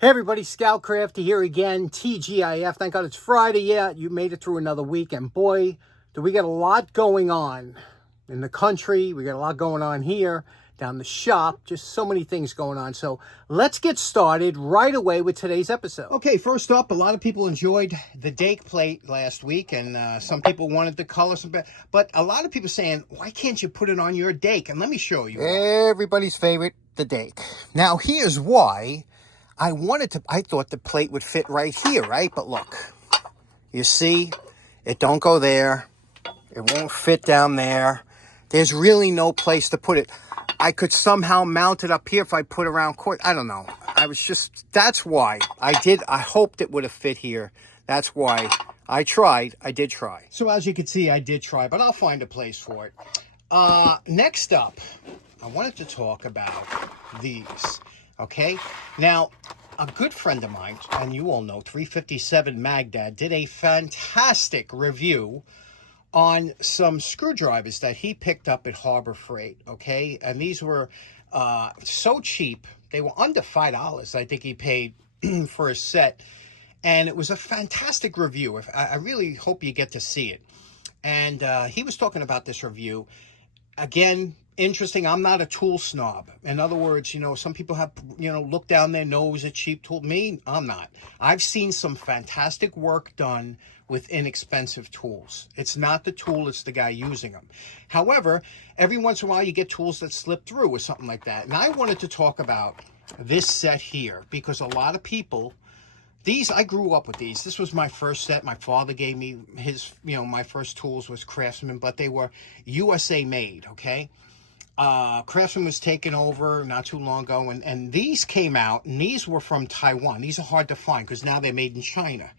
Hey everybody, Scout Crafty here again, TGIF. Thank God it's Friday. Yeah, you made it through another week, and boy, do we get a lot going on in the country. We got a lot going on here, down the shop, just so many things going on. So let's get started right away with today's episode. Okay, first up, a lot of people enjoyed the Dake plate last week, and some people wanted the color, but a lot of people saying, why can't you put it on your Dake? And let me show you. Everybody's favorite, the Dake. Now, here's why. I thought the plate would fit right here, right? But look, you see, it don't go there. It won't fit down there. There's really no place to put it. I could somehow mount it up here if I put around court. I don't know. That's why I hoped it would have fit here. That's why I did try. So as you can see, I did try, but I'll find a place for it. Next up, I wanted to talk about these. Okay, now a good friend of mine, and you all know 357 Magdad, did a fantastic review on some screwdrivers that he picked up at Harbor Freight. Okay, and these were so cheap, they were under $5. I think he paid for a set, and it was a fantastic review. I really hope you get to see it. And he was talking about this review. Again, interesting. I'm not a tool snob. In other words, some people have, look down their nose at cheap tool. Me, I'm not. I've seen some fantastic work done with inexpensive tools. It's not the tool, it's the guy using them. However, every once in a while you get tools that slip through or something like that. And I wanted to talk about this set here because a lot of people, I grew up with these. This was my first set. My father gave me his, my first tools was Craftsman, but they were USA made, okay? Craftsman was taken over not too long ago, and these came out, and these were from Taiwan. These are hard to find because now they're made in China,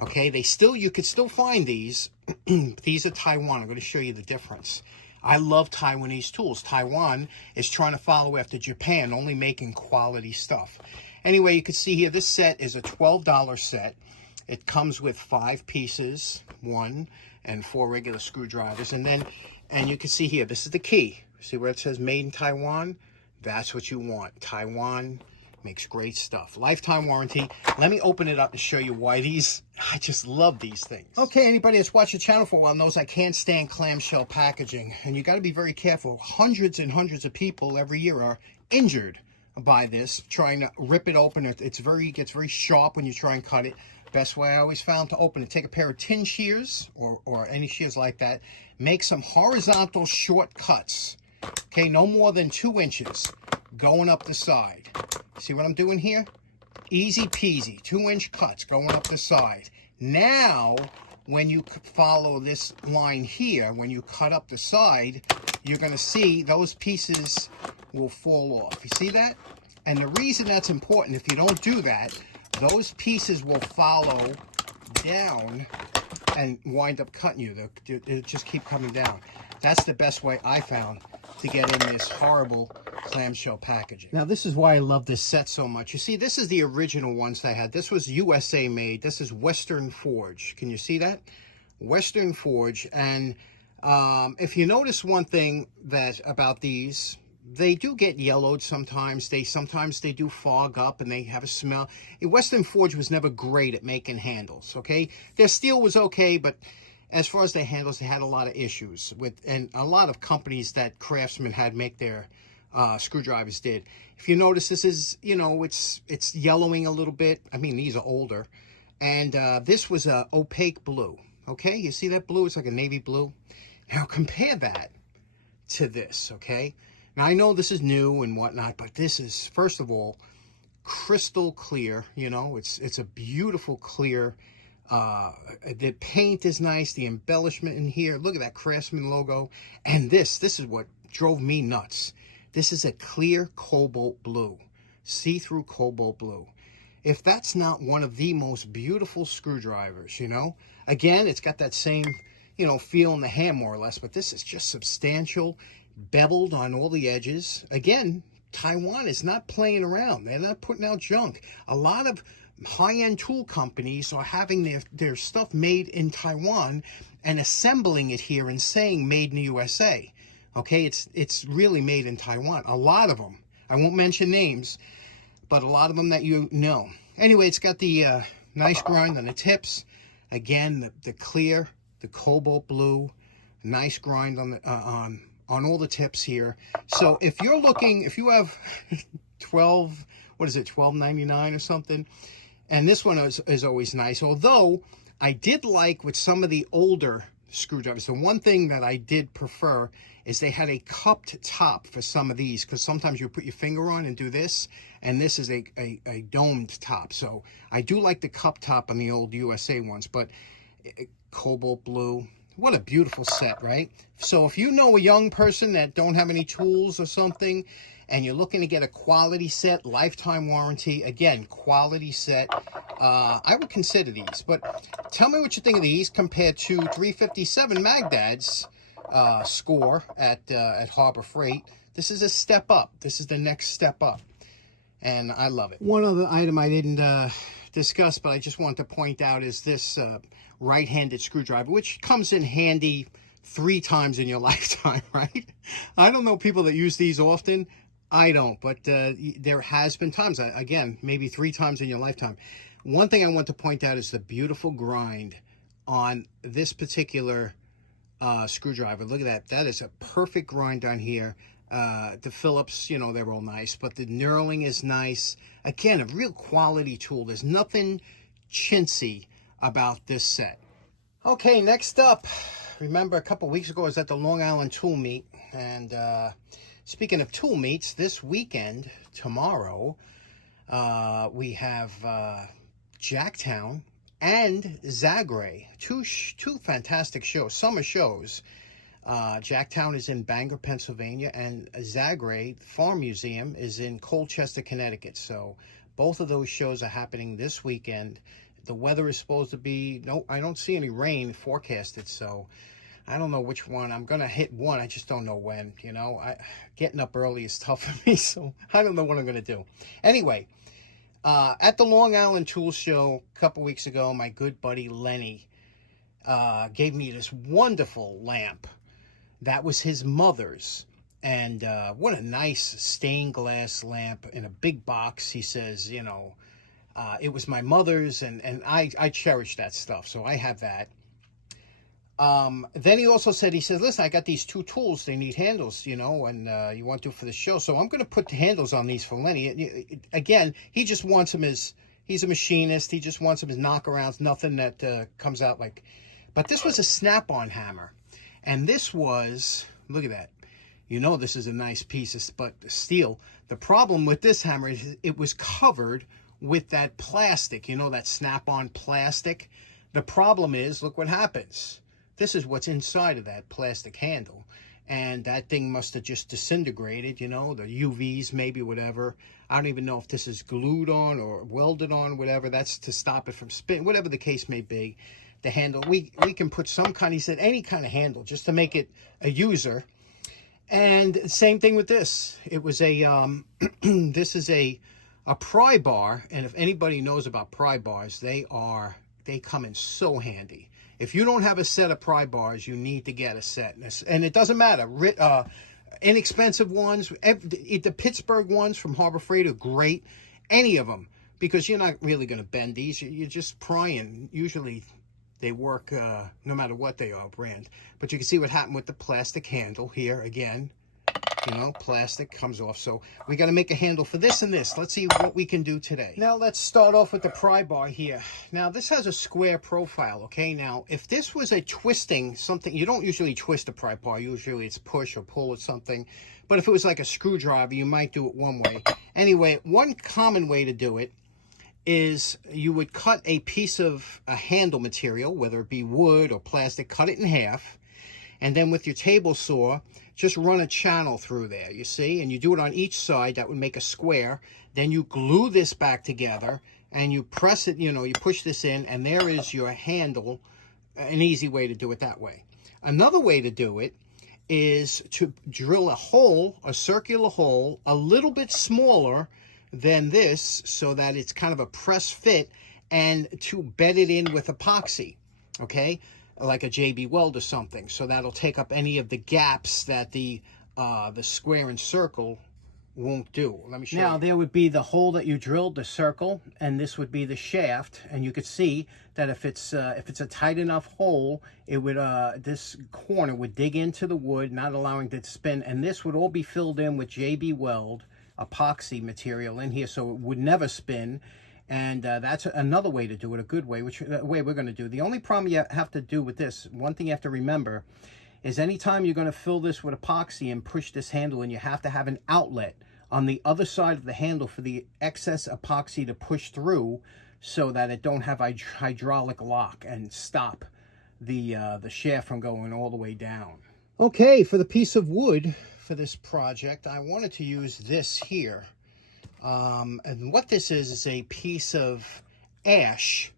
okay? You could still find these. These are Taiwan. I'm going to show you the difference. I love Taiwanese tools. Taiwan is trying to follow after Japan, only making quality stuff. Anyway, you can see here, this set is a $12 set. It comes with 5 pieces, 1 and 4 regular screwdrivers. And you can see here, this is the key. See where it says made in Taiwan? That's what you want. Taiwan makes great stuff. Lifetime warranty. Let me open it up and show you why I just love these things. Okay, anybody that's watched the channel for a while knows I can't stand clamshell packaging. And you got to be very careful. Hundreds and hundreds of people every year are injured by this, trying to rip it open. It gets very sharp when you try and cut it. Best way I always found to open it, take a pair of tin shears or any shears like that, make some horizontal short cuts. Okay, no more than 2 inches going up the side. See what I'm doing here? Easy peasy, 2-inch cuts going up the side. Now, when you follow this line here, when you cut up the side, you're going to see those pieces will fall off. You see that? And the reason that's important, if you don't do that, those pieces will follow down and wind up cutting you. They'll just keep coming down. That's the best way I found to get in this horrible clamshell packaging. Now, this is why I love this set so much. You see, this is the original ones I had. This was USA made. This is Western Forge. Can you see that? Western Forge. And if you notice one thing about these, they do get yellowed sometimes. Sometimes they do fog up and they have a smell. Western Forge was never great at making handles, okay? Their steel was okay, but as far as their handles, they had a lot of issues with, and a lot of companies that Craftsman had make their screwdrivers did. If you notice, this is, it's yellowing a little bit. I mean, these are older. And this was a opaque blue, okay? You see that blue? It's like a navy blue. Now compare that to this, okay? Now, I know this is new and whatnot, but this is, first of all, crystal clear. It's a beautiful clear. The paint is nice. The embellishment in here. Look at that Craftsman logo. And this is what drove me nuts. This is a clear cobalt blue, see-through cobalt blue. If that's not one of the most beautiful screwdrivers, again, it's got that same, feel in the hand more or less, but this is just substantial, beveled on all the edges. Again, Taiwan is not playing around. They're not putting out junk. A lot of high-end tool companies are having their stuff made in Taiwan and assembling it here and saying made in the USA. Okay, it's really made in Taiwan. A lot of them. I won't mention names, but a lot of them that you know. Anyway, it's got the nice grind on the tips. Again, the clear, the cobalt blue, nice grind on the on all the tips here. So if you're looking, if you have 12, what is it, $12.99 or something, and this one is always nice. Although I did like with some of the older screwdrivers, the one thing that I did prefer is they had a cupped top for some of these, because sometimes you put your finger on and do this, and this is a domed top. So I do like the cup top on the old USA ones, but cobalt blue, what a beautiful set, right? So if you know a young person that don't have any tools or something, and you're looking to get a quality set, lifetime warranty, again, quality set, I would consider these. But tell me what you think of these compared to 357 Magdad's score at Harbor Freight. This is a step up. This is the next step up, and I love it. One other item I didn't discuss, but I just want to point out, is this right-handed screwdriver, which comes in handy 3 times in your lifetime, right? I don't know people that use these often. I don't, but there has been times, again, maybe 3 times in your lifetime. One thing I want to point out is the beautiful grind on this particular screwdriver. Look at that. That is a perfect grind on here. The Phillips, you know, they're all nice, but the knurling is nice. Again, a real quality tool. There's nothing chintzy about this set. Okay, next up, remember a couple weeks ago I was at the Long Island Tool Meet, and speaking of tool meets, this weekend, tomorrow, we have Jacktown and Zagre, two fantastic shows, summer shows. Jacktown is in Bangor, Pennsylvania, and Zagre Farm Museum is in Colchester, Connecticut. So both of those shows are happening this weekend. The weather is supposed to be, no, I don't see any rain forecasted, so I don't know which one. I'm going to hit one. I just don't know when, you know. Getting up early is tough for me, so I don't know what I'm going to do. Anyway, at the Long Island Tool Show a couple weeks ago, my good buddy Lenny gave me this wonderful lamp. That was his mother's. And what a nice stained glass lamp in a big box. He says, you know, it was my mother's, and I cherish that stuff, so I have that. Then he also said, he says, listen, I got these 2 tools. They need handles, you know, and you want to for the show. So I'm going to put the handles on these for Lenny. Again, he just wants them as, he's a machinist. He just wants them as knockarounds, nothing that comes out like, but this was a snap-on hammer. And this was, look at that. You know, this is a nice piece of steel. The problem with this hammer is it was covered with that plastic, you know, that snap-on plastic. The problem is, look what happens. This is what's inside of that plastic handle. And that thing must have just disintegrated, you know, the UVs, maybe, whatever. I don't even know if this is glued on or welded on, whatever. That's to stop it from spinning, whatever the case may be. The handle, we can put some kind, he said, any kind of handle, just to make it a user. And same thing with this. It was a, this is a pry bar. And if anybody knows about pry bars, they come in so handy. If you don't have a set of pry bars, you need to get a set. And it doesn't matter. Inexpensive ones, the Pittsburgh ones from Harbor Freight are great. Any of them, because you're not really going to bend these. You're just prying. Usually they work no matter what they are, brand. But you can see what happened with the plastic handle here again. You know, plastic comes off. So we got to make a handle for this and this. Let's see what we can do today. Now let's start off with the pry bar here. Now this has a square profile, okay? Now if this was a twisting something, you don't usually twist a pry bar. Usually it's push or pull or something. But if it was like a screwdriver, you might do it one way. Anyway, one common way to do it is you would cut a piece of a handle material, whether it be wood or plastic, cut it in half. And then with your table saw, just run a channel through there, you see? And you do it on each side. That would make a square. Then you glue this back together, and you press it, you know, you push this in, and there is your handle. An easy way to do it that way. Another way to do it is to drill a hole, a circular hole, a little bit smaller than this, so that it's kind of a press fit, and to bed it in with epoxy, okay? Like a JB Weld or something. So that'll take up any of the gaps that the square and circle won't do. Let me show you. Now there would be the hole that you drilled, the circle, and this would be the shaft. And you could see that if it's a tight enough hole, it would this corner would dig into the wood, not allowing it to spin. And this would all be filled in with JB Weld epoxy material in here, so it would never spin. And that's another way to do it, a good way, which way we're going to do. The only problem you have to do with this, one thing you have to remember, is anytime you're going to fill this with epoxy and push this handle in, you have to have an outlet on the other side of the handle for the excess epoxy to push through, so that it don't have hydraulic lock and stop the shaft from going all the way down. Okay, for the piece of wood for this project, I wanted to use this here. And what this is a piece of ash.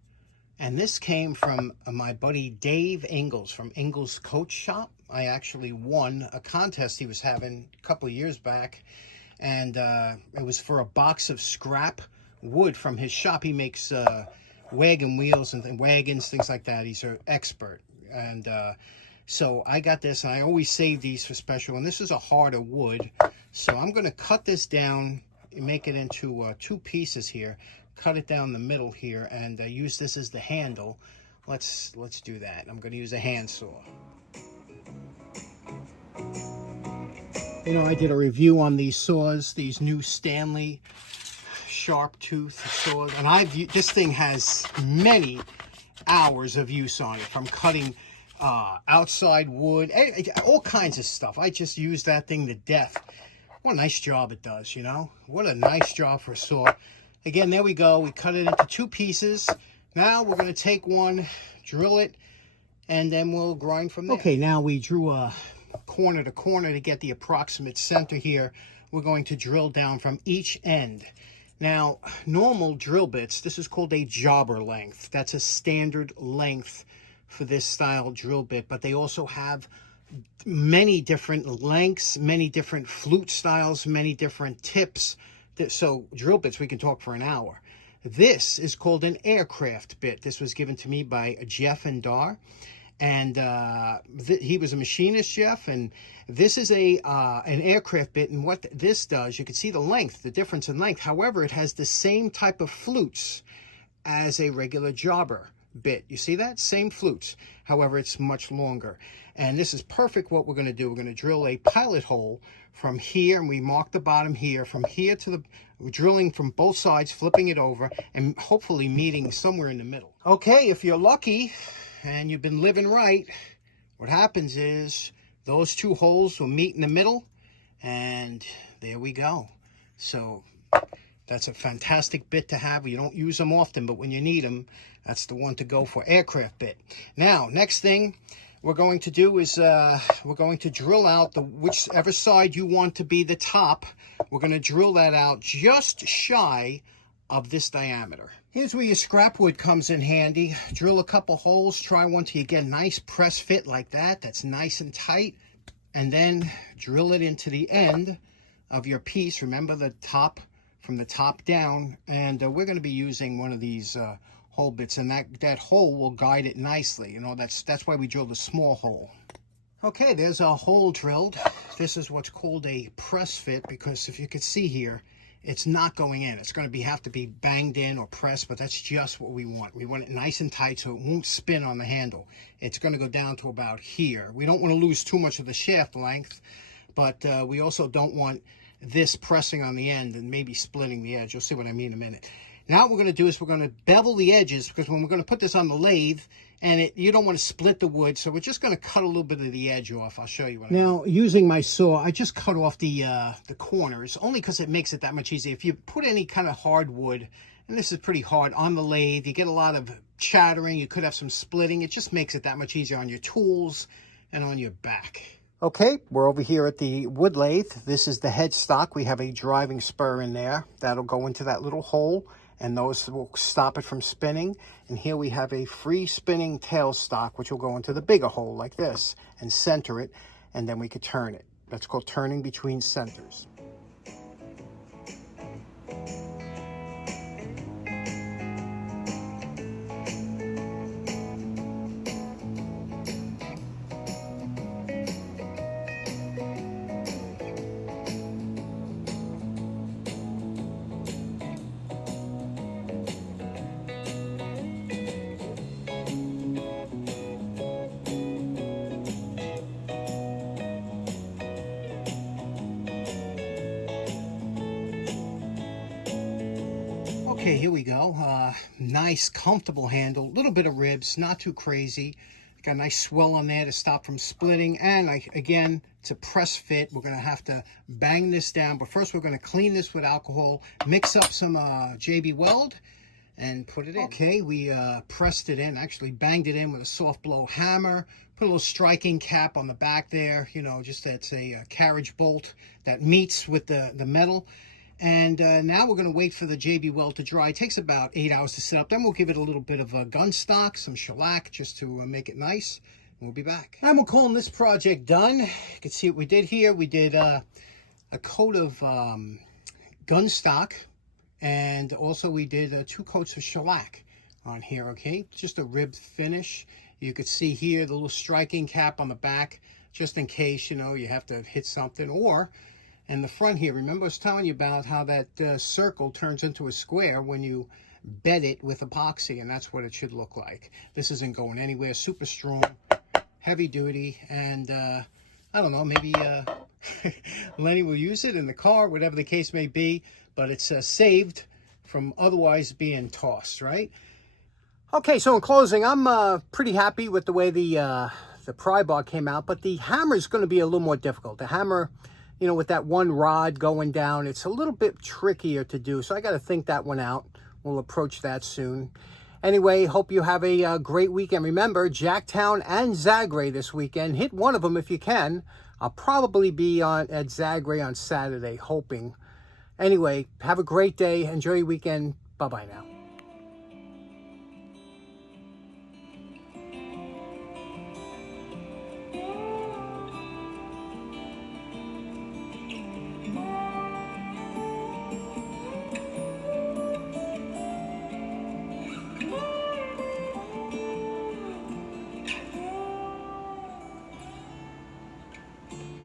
And this came from my buddy Dave Ingalls from Ingalls Coach Shop. I actually won a contest he was having a couple of years back. And it was for a box of scrap wood from his shop. He makes wagon wheels and wagons, things like that. He's an expert. And so I got this, and I always save these for special. And this is a harder wood. So I'm going to cut this down, make it into 2 pieces here. Cut it down the middle here, and use this as the handle. Let's do that. I'm going to use a handsaw. You know, I did a review on these saws, these new Stanley sharp tooth saws, and this thing has many hours of use on it, from cutting outside wood, all kinds of stuff. I just use that thing to death. What a nice job it does, you know? What a nice job for a saw. Again, there we go. We cut it into 2 pieces. Now we're going to take one, drill it, and then we'll grind from there. Okay, now we drew a corner to corner to get the approximate center here. We're going to drill down from each end. Now, normal drill bits, this is called a jobber length. That's a standard length for this style drill bit, but they also have many different lengths, many different flute styles, many different tips. So drill bits, we can talk for an hour. This is called an aircraft bit. This was given to me by Jeff and Dar, and he was a machinist, Jeff, and this is an aircraft bit. And what this does, you can see the length, the difference in length. However, it has the same type of flutes as a regular jobber bit. You see that? Same flutes. However, it's much longer. And this is perfect what we're going to do. We're going to drill a pilot hole from here, and we mark the bottom here, from here to the, we're drilling from both sides, flipping it over, and hopefully meeting somewhere in the middle. Okay, if you're lucky and you've been living right, what happens is those 2 holes will meet in the middle, and there we go. So that's a fantastic bit to have. You don't use them often, but when you need them, that's the one to go for, aircraft bit. Now, next thing we're going to do is we're going to drill out whichever side you want to be the top. We're going to drill that out just shy of this diameter. Here's where your scrap wood comes in handy. Drill a couple holes, try one till you get a nice press fit like that. That's nice and tight. And then drill it into the end of your piece. Remember the top, from the top down. And we're going to be using one of these hole bits, and that hole will guide it nicely. You know, that's why we drilled a small hole. Okay, there's a hole drilled. This is what's called a press fit, because if you could see here, it's not going in. It's going to have to be banged in or pressed, but that's just what we want. We want it nice and tight so it won't spin on the handle. It's going to go down to about here. We don't want to lose too much of the shaft length, but we also don't want this pressing on the end and maybe splitting the edge. You'll see what I mean in a minute. Now what we're going to do is we're going to bevel the edges, because when we're going to put this on the lathe, and you don't want to split the wood, so we're just going to cut a little bit of the edge off. I'll show you what I mean. Now, using my saw, I just cut off the corners, only because it makes it that much easier. If you put any kind of hardwood, and this is pretty hard, on the lathe, you get a lot of chattering, you could have some splitting. It just makes it that much easier on your tools and on your back. Okay, we're over here at the wood lathe. This is the headstock. We have a driving spur in there. That'll go into that little hole, and those will stop it from spinning. And here we have a free spinning tailstock, which will go into the bigger hole like this and center it, and then we could turn it. That's called turning between centers. Okay, here we go. Nice, comfortable handle. A little bit of ribs, not too crazy. Got a nice swell on there to stop from splitting. And again, it's a press fit. We're going to have to bang this down. But first, we're going to clean this with alcohol, mix up some JB Weld, and put it in. Okay, we pressed it in, actually banged it in with a soft blow hammer. Put a little striking cap on the back there, you know, just that's a carriage bolt that meets with the metal. And now we're going to wait for the JB Weld to dry. It takes about 8 hours to set up. Then we'll give it a little bit of gun stock, some shellac, just to make it nice. And we'll be back. And we're calling this project done. You can see what we did here. We did a coat of gun stock. And also we did 2 coats of shellac on here, okay? Just a ribbed finish. You could see here the little striking cap on the back, just in case, you know, you have to hit something. Or, and the front here, remember I was telling you about how that circle turns into a square when you bed it with epoxy, and that's what it should look like. This isn't going anywhere, super strong, heavy duty, and I don't know, maybe Lenny will use it in the car, whatever the case may be, but it's saved from otherwise being tossed, right? Okay, so in closing, I'm pretty happy with the way the pry bar came out, but the hammer is going to be a little more difficult. The hammer, you know, with that one rod going down, it's a little bit trickier to do, so I got to think that one out. We'll approach that soon. Anyway, hope you have a great weekend. Remember, Jacktown and Zagre this weekend. Hit one of them if you can. I'll probably be at Zagre on Saturday, hoping. Anyway, have a great day. Enjoy your weekend. Bye-bye now.